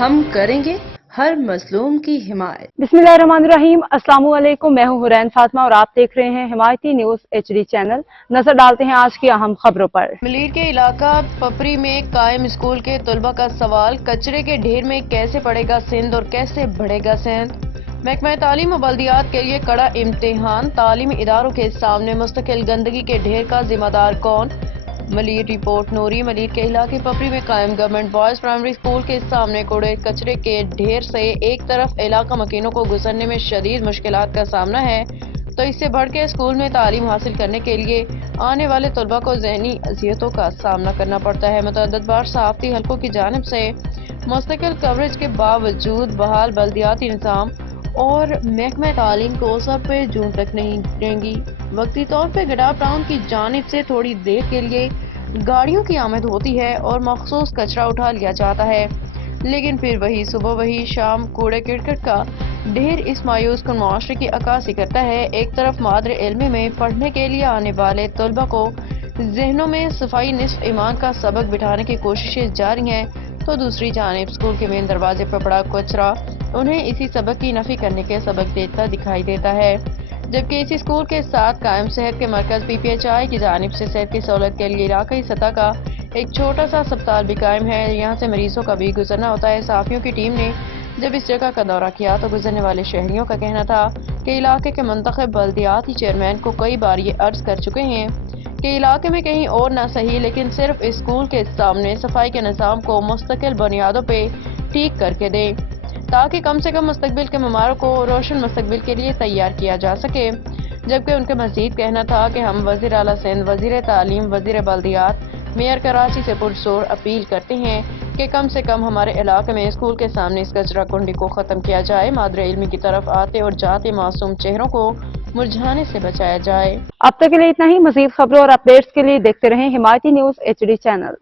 ہم کریں گے ہر مظلوم کی حمایت۔ बिस्मिल्लाहिर्रहमानिर्रहीम। अस्सलाम वालेकुम। मैं हूं हुरैन फातिमा और आप देख रहे हैं हिमायती न्यूज HD चैनल। नजर डालते हैं आज की अहम खबरों पर। मलीर के इलाका पपरी में कायम स्कूल के तलबा का सवाल, कचरे के ढेर में कैसे पड़ेगा सिंध और कैसे बढ़ेगा सिंध। महकमा तालीम और बल्दियात के लिए कड़ा इम्तिहान, तालीमी इदारों के सामने मुस्तकिल गंदगी के ढेर का जिम्मेदार कौन। मलीर रिपोर्ट नूरी। मलीर के इलाके पपरी में कायम गवर्नमेंट बॉयज प्राइमरी स्कूल के सामने कूड़े कचरे के ढेर से एक तरफ इलाका मकीनों को गुजरने में शदीद मुश्किलात का सामना है, तो इससे बढ़ के स्कूल में तालीम हासिल करने के लिए आने वाले तलबा को ज़हनी अज़ियतों का सामना करना पड़ता है। मुतअद्दिद बार सहाफ़ती हलकों की जानिब से मुस्तकिल कवरेज के बावजूद बहाल बल्दियाती निज़ाम और महकमा तालीम को सर पे जून तक नहीं गिरेंगी। वक्ती तौर पे गडाप टाउन की जानिब से थोड़ी देर के लिए गाड़ियों की आमद होती है और मखसूस कचरा उठा लिया जाता है, लेकिन फिर वही सुबह वही शाम कूड़े किरकट का ढेर इस मायूस कुन मुआशरे की अक्कासी करता है। एक तरफ मादर इल्मी में पढ़ने के लिए आने वाले तलबा को जहनों में सफाई निस्फ ईमान का सबक बिठाने की कोशिशें जारी हैं, तो दूसरी जानिब स्कूल के मेन दरवाजे पर पड़ा कचरा उन्हें इसी सबक की नफी करने के सबक देता दिखाई देता है। जबकि इसी स्कूल के साथ कायम सेहत के मरकज PPHI की जानिब से सेहत की सहूलत के लिए इलाकाई सतह का एक छोटा सा अस्पताल भी कायम है, यहाँ से मरीजों का भी गुजरना होता है। सहाफ़ियों की टीम ने जब इस जगह का दौरा किया तो गुजरने वाले शहरियों का कहना था कि इलाके के मुंतखब बल्दियाती चेयरमैन को कई बार ये अर्ज कर चुके हैं कि इलाके में कहीं और ना सही, लेकिन सिर्फ इस स्कूल के सामने सफाई के निज़ाम को मुस्तकिल बुनियादों पे ठीक करके दें, ताकि कम से कम मुस्तकबिल के ममारों को रोशन मुस्तकबिल के लिए तैयार किया जा सके। जबकि उनका मज़ीद कहना था कि हम वज़ीर आला सिंध, वज़ीर तालीम, वज़ीर बल्दियात, मेयर कराची से पुरजोर अपील करते हैं कि कम से कम हमारे इलाके में स्कूल के सामने इस कचरा कुंडी को ख़त्म किया जाए, मादर इल्मी की तरफ आते और जाते मासूम चेहरों को मुरझाने से बचाया जाए। अब तक के लिए इतना ही। मज़ीद खबरों और अपडेट्स के लिए देखते रहें हिमायती न्यूज HD चैनल।